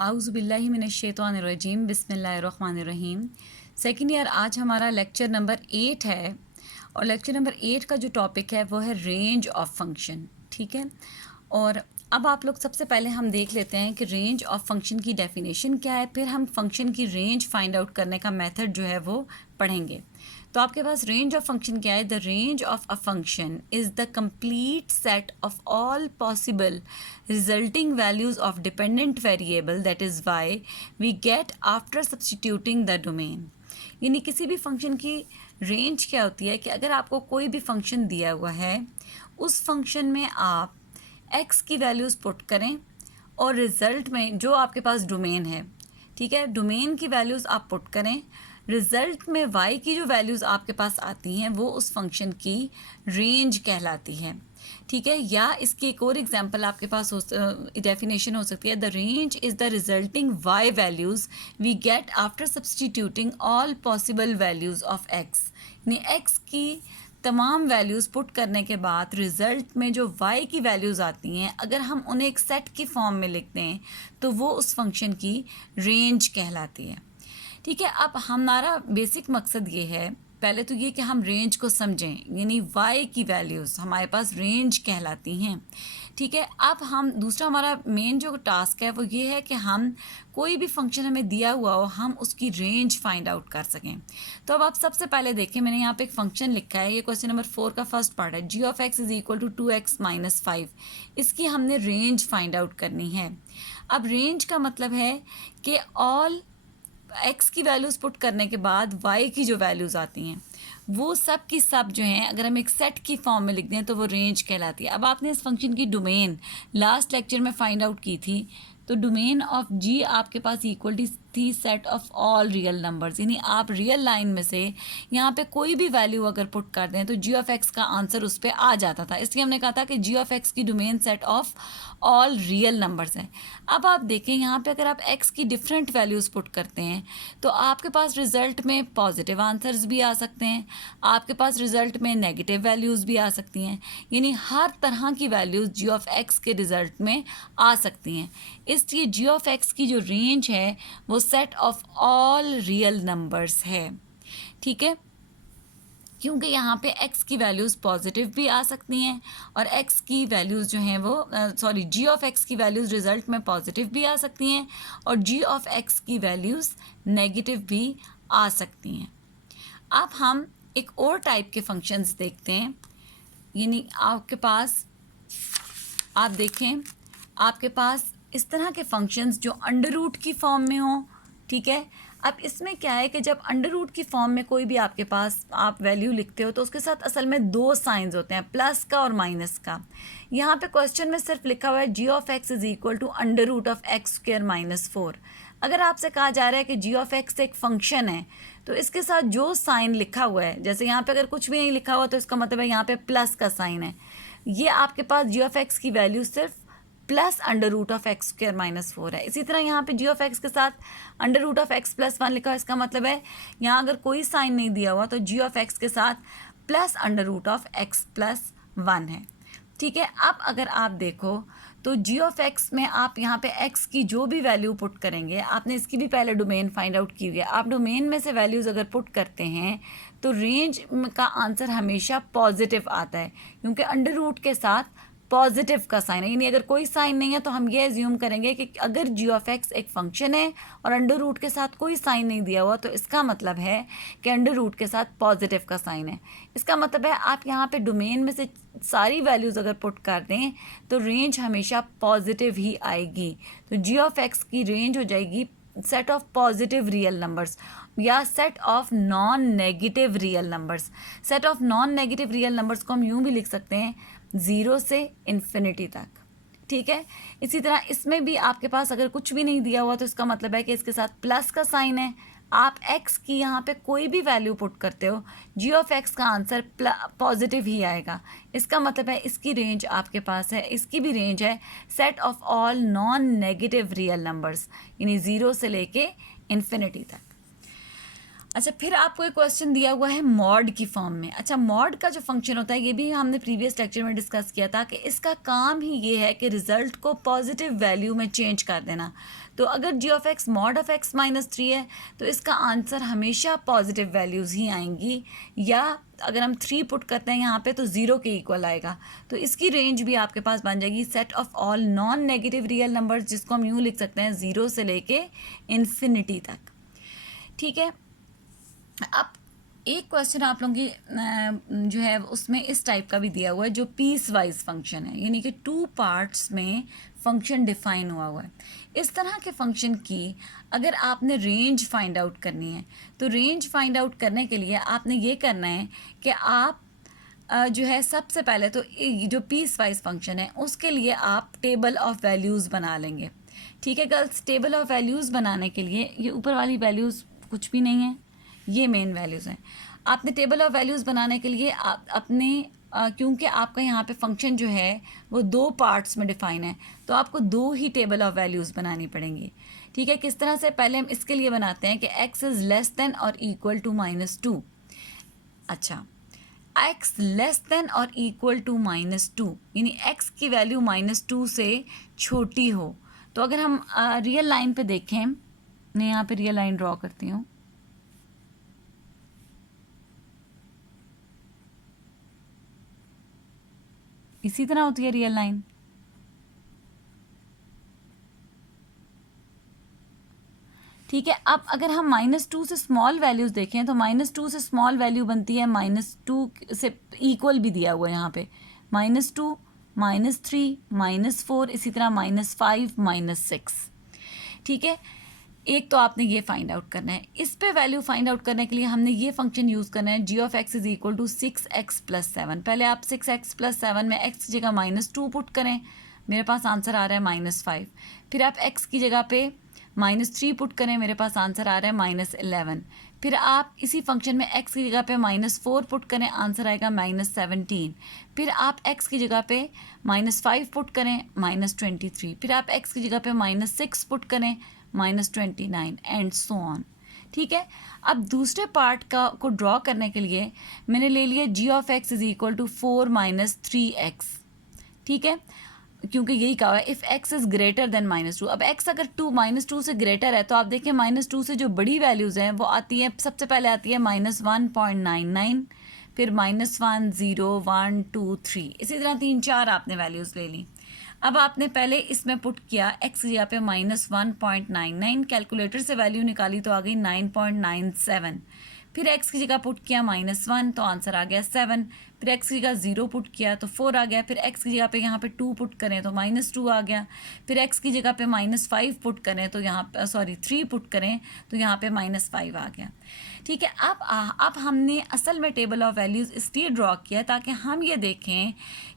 आउज़ुबिल्लाहि मिनश्शैतानिर्रजीम बिस्मिल्लाहिर्रहमानिर्रहीम। Second year आज हमारा लेक्चर नंबर 8 है और लेक्चर नंबर 8 का जो टॉपिक है वो है रेंज ऑफ फंक्शन। ठीक है, और अब आप लोग सबसे पहले हम देख लेते हैं कि रेंज ऑफ फंक्शन की डेफिनेशन क्या है, फिर हम फंक्शन की रेंज फाइंड आउट करने का मेथड जो है वो पढ़ेंगे। तो आपके पास रेंज ऑफ फंक्शन क्या है? The range of a function is the complete set of all possible resulting values of dependent variable that is y we get after substituting the domain. यानी किसी भी फंक्शन की रेंज क्या होती है कि अगर आपको कोई भी फंक्शन दिया हुआ है, उस फंक्शन में आप x की वैल्यूज़ पुट करें और रिज़ल्ट में जो आपके पास डोमेन है, ठीक है, डोमेन की वैल्यूज़ आप पुट करें, रिज़ल्ट में y की जो वैल्यूज़ आपके पास आती हैं वो उस फंक्शन की रेंज कहलाती है। ठीक है, या इसकी एक और एग्जांपल आपके पास डेफिनेशन हो सकती है, the range is the resulting y values we get after substituting all possible values of x। यानी x की तमाम वैल्यूज़ पुट करने के बाद रिज़ल्ट में जो y की वैल्यूज़ आती हैं, अगर हम उन्हें एक सेट की फॉर्म में लिखते हैं तो वो उस फंक्शन की रेंज कहलाती है। ठीक है, अब हमारा बेसिक मकसद ये है, पहले तो ये कि हम रेंज को समझें, यानी y की वैल्यूज़ हमारे पास रेंज कहलाती हैं। ठीक है, अब हम दूसरा हमारा मेन जो टास्क है वो ये है कि हम कोई भी फंक्शन हमें दिया हुआ हो, हम उसकी रेंज फाइंड आउट कर सकें। तो अब आप सबसे पहले देखें, मैंने यहाँ पे एक फंक्शन लिखा है, ये क्वेश्चन नंबर 4 का फर्स्ट पार्ट है, G of x is equal to 2x minus 5। इसकी हमने रेंज फाइंड आउट करनी है। अब रेंज का मतलब है कि ऑल x की वैल्यूज़ पुट करने के बाद y की जो वैल्यूज़ आती हैं वो सब की सब जो हैं, अगर हम एक सेट की फॉर्म में लिख दें तो वो रेंज कहलाती है। अब आपने इस फंक्शन की डोमेन लास्ट लेक्चर में फाइंड आउट की थी, तो डोमेन ऑफ g आपके पास इक्वल थी set of all real numbers, यानी आप रियल लाइन में से यहाँ पे कोई भी वैल्यू अगर पुट कर दें तो g ऑफ x का आंसर उस पर आ जाता था। इसलिए हमने कहा था कि g ऑफ x की domain set of all real numbers है। अब आप देखें यहाँ पे अगर आप x की डिफरेंट वैल्यूज़ पुट करते हैं तो आपके पास रिजल्ट में पॉजिटिव आंसर्स भी आ सकते हैं, आपके पास रिजल्ट में नेगेटिव वैल्यूज़ भी आ सकती हैं, यानी हर तरह की वैल्यूज़ g ऑफ x के रिजल्ट में आ सकती हैं। इसलिए g ऑफ x की जो रेंज है वो set of all real numbers है। ठीक है, क्योंकि यहाँ पे x की वैल्यूज़ पॉजिटिव भी आ सकती हैं और x की वैल्यूज़ जो हैं वो g ऑफ x की वैल्यूज़ रिज़ल्ट में पॉजिटिव भी आ सकती हैं और g ऑफ x की वैल्यूज़ नेगेटिव भी आ सकती हैं। अब हम एक और टाइप के फंक्शंस देखते हैं, यानी आपके पास आप देखें, आपके पास इस तरह के फंक्शंस जो अंडर रूट की फॉर्म में हों। ठीक है, अब इसमें क्या है कि जब अंडर रूट की फॉर्म में कोई भी आपके पास आप वैल्यू लिखते हो तो उसके साथ असल में दो साइंस होते हैं, प्लस का और माइनस का। यहाँ पे क्वेश्चन में सिर्फ लिखा हुआ है G of x is equal to under root of x square minus 4। अगर आपसे कहा जा रहा है कि जी ऑफ एक्स एक फंक्शन है तो इसके साथ जो साइन लिखा हुआ है, जैसे यहाँ पे अगर कुछ भी नहीं लिखा हुआ तो इसका मतलब है यहाँ पे प्लस का साइन है, ये आपके पास जी ऑफ एक्स की वैल्यू सिर्फ plus under root of x square minus 4 है। इसी तरह यहाँ पे जी ऑफ एक्स के साथ under root of x plus 1 लिखा हुआ है, इसका मतलब है यहाँ अगर कोई साइन नहीं दिया हुआ तो जी ऑफ एक्स के साथ plus under root of x plus 1 है। ठीक है, अब अगर आप देखो तो जी ऑफ एक्स में आप यहाँ पे एक्स की जो भी वैल्यू पुट करेंगे, आपने इसकी भी पहले डोमेन फाइंड आउट की हुई है, आप डोमेन में से वैल्यूज़ अगर पुट करते हैं तो रेंज का आंसर हमेशा पॉजिटिव आता है, क्योंकि अंडर रूट के साथ पॉजिटिव का साइन है। यानी अगर कोई साइन नहीं है तो हम ये एज्यूम करेंगे कि अगर जी ऑफ एक्स एक फंक्शन है और अंडर रूट के साथ कोई साइन नहीं दिया हुआ तो इसका मतलब है कि अंडर रूट के साथ पॉजिटिव का साइन है। इसका मतलब है आप यहाँ पे डोमेन में से सारी वैल्यूज़ अगर पुट कर दें तो रेंज हमेशा पॉजिटिव ही आएगी। तो जी ऑफ एक्स की रेंज हो जाएगी set of positive real numbers या set of non negative real numbers. Set of non negative real numbers को हम यूँ भी लिख सकते हैं 0 से इन्फिनिटी तक। ठीक है, इसी तरह इसमें भी आपके पास अगर कुछ भी नहीं दिया हुआ तो इसका मतलब है कि इसके साथ प्लस का साइन है। आप x की यहाँ पे कोई भी वैल्यू पुट करते हो, g ऑफ x का आंसर पॉजिटिव ही आएगा। इसका मतलब है इसकी रेंज आपके पास है, इसकी भी रेंज है set of all non negative real numbers, यानी 0 से लेके इन्फिनिटी तक। अच्छा, फिर आपको एक क्वेश्चन दिया हुआ है मॉड की फॉर्म में। अच्छा, मॉड का जो फंक्शन होता है ये भी हमने प्रीवियस लेक्चर में डिस्कस किया था कि इसका काम ही ये है कि रिजल्ट को पॉजिटिव वैल्यू में चेंज कर देना। तो अगर G of x mod of x minus 3 है तो इसका आंसर हमेशा पॉजिटिव वैल्यूज़ ही आएंगी, या अगर हम 3 पुट करते हैं यहाँ पे तो 0 के इक्वल आएगा। तो इसकी रेंज भी आपके पास बन जाएगी set of all non negative real numbers, जिसको हम यूँ लिख सकते हैं 0 से लेके इन्फिनिटी तक। ठीक है, अब एक क्वेश्चन आप लोगों की जो है उसमें इस टाइप का भी दिया हुआ है जो पीस वाइज फंक्शन है, यानी कि 2 पार्ट्स में फंक्शन डिफाइन हुआ है। इस तरह के फंक्शन की अगर आपने रेंज फाइंड आउट करनी है तो रेंज फाइंड आउट करने के लिए आपने ये करना है कि आप जो है सबसे पहले तो जो पीस वाइज फंक्शन है उसके लिए आप टेबल ऑफ वैल्यूज़ बना लेंगे। ठीक है गर्ल्स, टेबल ऑफ वैल्यूज़ बनाने के लिए ये ऊपर वाली वैल्यूज़ कुछ भी नहीं है, ये मेन वैल्यूज़ हैं। आपने टेबल ऑफ वैल्यूज़ बनाने के लिए आप अपने क्योंकि आपका यहाँ पे फंक्शन जो है वो 2 पार्ट्स में डिफाइन है तो आपको 2 ही टेबल ऑफ वैल्यूज़ बनानी पड़ेंगी। ठीक है, किस तरह से, पहले हम इसके लिए बनाते हैं कि x इज़ लेस देन और इक्वल टू -2। अच्छा, x लेस देन और इक्वल टू -2 यानी x की वैल्यू -2 से छोटी हो। तो अगर हम रियल लाइन पे देखें, मैं यहाँ पे रियल लाइन ड्रॉ करती हूँ। इसी तरह होती है रियल लाइन। ठीक है, अब अगर हम -2 से स्मॉल वैल्यूज़ देखें तो -2 से स्मॉल वैल्यू बनती है -2 से इक्वल भी दिया हुआ है यहाँ पे -2, -3, -4, इसी तरह -5, -6। ठीक है, एक तो आपने ये फाइंड आउट करना है। इस पे वैल्यू फाइंड आउट करने के लिए हमने ये फंक्शन यूज़ करना है G of x is equal to 6x + 7। पहले आप 6x + 7 में x की जगह -2 पुट करें, मेरे पास आंसर आ रहा है -5। फिर आप x की जगह पे -3 पुट करें, मेरे पास आंसर आ रहा है -11। फिर आप इसी फंक्शन में x की जगह पे -4 पुट करें, आंसर आएगा -17। फिर आप x की जगह पे -5 पुट करें, -23। फिर आप x की जगह पे -6 पुट करें, -29 एंड सो ऑन। ठीक है, अब दूसरे पार्ट को ड्रॉ करने के लिए मैंने ले लिया G of x is equal to 4 - 3x। ठीक है, क्योंकि यही कहा है if x is greater than -2। अब x अगर -2 से ग्रेटर है तो आप देखें -2 से जो बड़ी वैल्यूज़ हैं वो आती है, सबसे पहले आती है -1.99, फिर -1, 0, 1, 2, 3, इसी तरह 3, 4 आपने वैल्यूज़ ले ली। अब आपने पहले इसमें पुट किया x की जगह पे -1.99, कैलकुलेटर से वैल्यू निकाली तो आ गई 9.97। फिर x की जगह पुट किया -1 तो आंसर आ गया 7। फिर x की जगह 0 पुट किया तो 4 आ गया। फिर x की जगह पे यहाँ पे 2 पुट करें तो -2 आ गया। फिर x की जगह पे -5 पुट करें तो यहाँ पे 3 पुट करें तो यहाँ पे -5 आ गया। ठीक है, अब हमने असल में टेबल ऑफ वैल्यूज़ इसलिए ड्रॉ किया ताकि हम ये देखें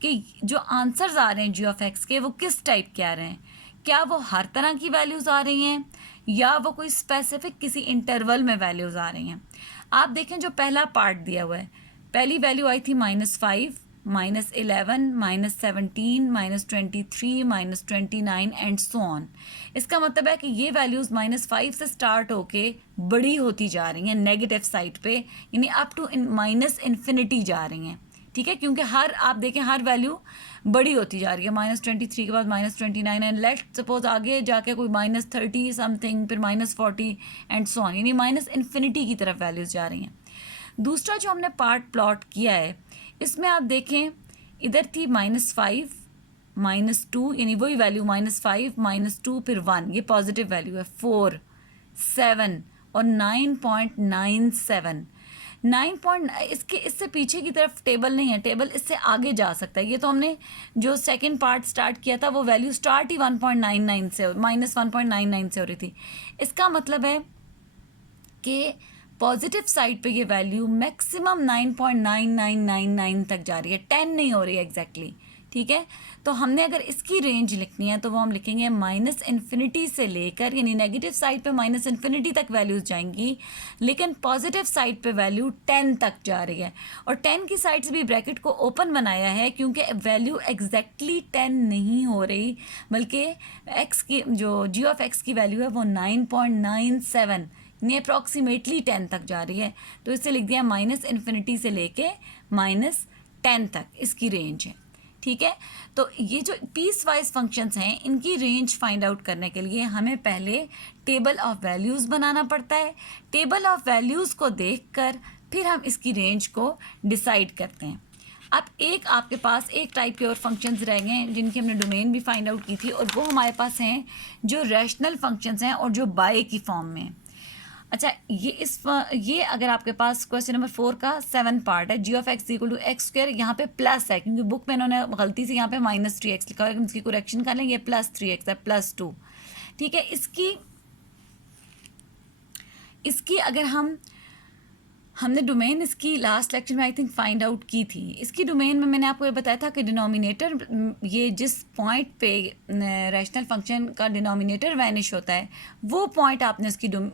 कि जो आंसर्स आ रहे हैं जी ऑफ एक्स के वो किस टाइप के आ रहे हैं। क्या वो हर तरह की वैल्यूज़ आ रही हैं या वो कोई स्पेसिफिक किसी इंटरवल में वैल्यूज़ आ रही हैं। आप देखें जो पहला पार्ट दिया हुआ है, पहली वैल्यू आई थी -5, -11, -17, -23, -29 एंड सो ऑन। इसका मतलब है कि ये वैल्यूज़ -5 से स्टार्ट होके बड़ी होती जा रही हैं नेगेटिव साइड पे, यानी अप टू -इन्फिनिटी जा रही हैं। ठीक है, क्योंकि आप देखें हर वैल्यू बड़ी होती जा रही है। -23 के बाद -29 एंड लेट सपोज आगे जाके कोई -30 समथिंग, फिर -40 एंड सो ऑन, यानी -इन्फिनिटी की तरफ वैल्यूज़ जा रही हैं। दूसरा जो हमने पार्ट प्लॉट किया है इसमें आप देखें इधर थी -5, -2, यानी वही वैल्यू -5, -2, फिर 1, ये पॉजिटिव वैल्यू है, 4, 7 और 9.97। इससे पीछे की तरफ टेबल नहीं है, टेबल इससे आगे जा सकता है। ये तो हमने जो सेकंड पार्ट स्टार्ट किया था वो वैल्यू स्टार्ट ही 1.99 से -1.99 से हो रही थी। इसका मतलब है कि पॉजिटिव साइड पे ये वैल्यू मैक्सिमम 9.9999 तक जा रही है, 10 नहीं हो रही है एग्जैक्टली। ठीक है, तो हमने अगर इसकी रेंज लिखनी है तो वो हम लिखेंगे -इन्फिनिटी से लेकर, यानी नेगेटिव साइड पे -इन्फिनिटी तक वैल्यूज जाएंगी, लेकिन पॉजिटिव साइड पे वैल्यू 10 तक जा रही है। और 10 की साइड से भी ब्रैकेट को ओपन बनाया है क्योंकि वैल्यू एग्जैक्टली 10 नहीं हो रही, बल्कि एक्स की जो जी ऑफ एक्स की वैल्यू है वो 9.97, ये अप्रॉक्सीमेटली 10 तक जा रही है, तो इसे लिख दिया -∞ से लेके -10 तक इसकी रेंज है। ठीक है, तो ये जो पीस वाइज फंक्शंस हैं इनकी रेंज फाइंड आउट करने के लिए हमें पहले टेबल ऑफ वैल्यूज़ बनाना पड़ता है। टेबल ऑफ वैल्यूज़ को देखकर फिर हम इसकी रेंज को डिसाइड करते हैं। अब एक आपके पास एक टाइप के और फंक्शंस रह गए हैं जिनकी हमने डोमेन भी फाइंड आउट की थी, और वो हमारे पास हैं जो रैशनल फंक्शंस हैं और जो बाय की फॉर्म में। अच्छा, ये अगर आपके पास क्वेश्चन नंबर 4 का 7 पार्ट है, g(x)=x², यहाँ पे प्लस है क्योंकि बुक में इन्होंने गलती से यहाँ पे -3x लिखा है, इसकी करेक्शन कर लें, ये +3x है, +2। ठीक है, इसकी अगर हमने डोमेन इसकी लास्ट लेक्चर में आई थिंक फाइंड आउट की थी। इसकी डोमेन में मैंने आपको ये बताया था कि डिनोमिनेटर, ये जिस पॉइंट पे रैशनल फंक्शन का डिनोमिनेटर वैनिश होता है वो पॉइंट आपने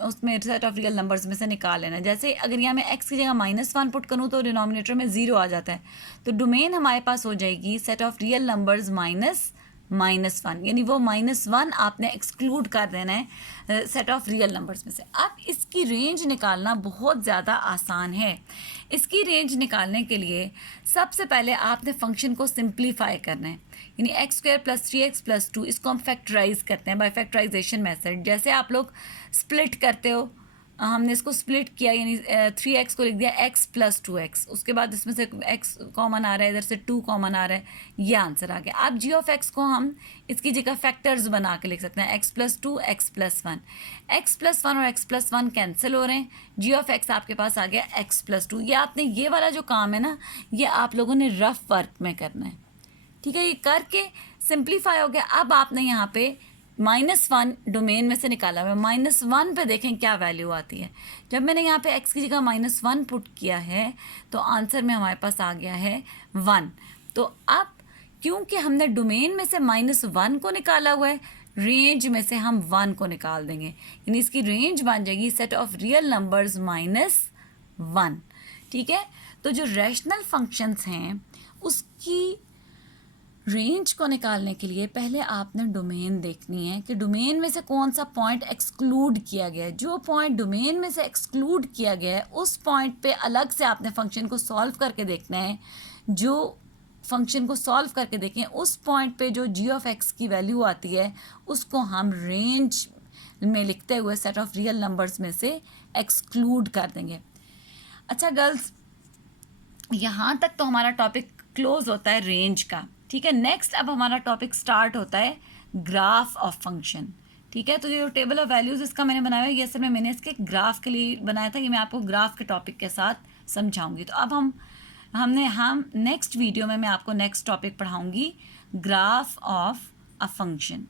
उसमें सेट ऑफ रियल नंबर्स में से निकाल लेना। जैसे अगर यहाँ मैं x की जगह -1 पुट करूँ तो डिनोमिनेटर में 0 आ जाता है, तो डोमेन हमारे पास हो जाएगी सेट ऑफ रियल नंबर्स -1, यानी वो -1 आपने एक्सक्लूड कर देना है सेट ऑफ रियल नंबर्स में से। अब इसकी रेंज निकालना बहुत ज़्यादा आसान है। इसकी रेंज निकालने के लिए सबसे पहले आपने फंक्शन को सिंप्लीफाई करना है, यानी x² + 3x + 2, इसको हम फैक्टराइज करते हैं बाय फैक्टराइजेशन मेथड। जैसे आप लोग स्प्लिट करते हो, हमने इसको स्प्लिट किया, यानी 3x को लिख दिया x + 2x, उसके बाद इसमें से x कॉमन आ रहा है, इधर से 2 कॉमन आ रहा है, ये आंसर आ गया। अब g(x) को हम इसकी जगह फैक्टर्स बना के लिख सकते हैं, x + 2 x + 1, x + 1 और x + 1 कैंसिल हो रहे हैं, g(x) आपके पास आ गया x + 2। ये आपने ये वाला जो काम है ना, ये आप लोगों ने रफ वर्क में करना है। ठीक है, ये करके सिंप्लीफाई हो गया। अब आपने यहाँ पे -1 डोमेन में से निकाला हुआ है, -1 पे देखें क्या वैल्यू आती है। जब मैंने यहाँ पे x की जगह -1 पुट किया है तो आंसर में हमारे पास आ गया है 1। तो अब क्योंकि हमने डोमेन में से -1 को निकाला हुआ है, रेंज में से हम 1 को निकाल देंगे, यानी इसकी रेंज बन जाएगी सेट ऑफ रियल नंबर्स -1। ठीक है, तो जो रैशनल फंक्शंस हैं उसकी रेंज को निकालने के लिए पहले आपने डोमेन देखनी है कि डोमेन में से कौन सा पॉइंट एक्सक्लूड किया गया है। जो पॉइंट डोमेन में से एक्सक्लूड किया गया है उस पॉइंट पे अलग से आपने फंक्शन को सॉल्व करके देखना है। जो फंक्शन को सॉल्व करके देखें उस पॉइंट पे जो g(x) की वैल्यू आती है उसको हम रेंज में लिखते हुए सेट ऑफ रियल नंबर्स में से एक्सक्लूड कर देंगे। अच्छा गर्ल्स, यहाँ तक तो हमारा टॉपिक क्लोज होता है रेंज का। ठीक है, नेक्स्ट अब हमारा टॉपिक स्टार्ट होता है ग्राफ ऑफ फंक्शन। ठीक है, तो ये टेबल ऑफ वैल्यूज़ इसका मैंने बनाया है, ये असल में मैंने इसके ग्राफ के लिए बनाया था, ये मैं आपको ग्राफ के टॉपिक के साथ समझाऊंगी। तो अब हम नेक्स्ट वीडियो में मैं आपको नेक्स्ट टॉपिक पढ़ाऊंगी, ग्राफ ऑफ अ फंक्शन।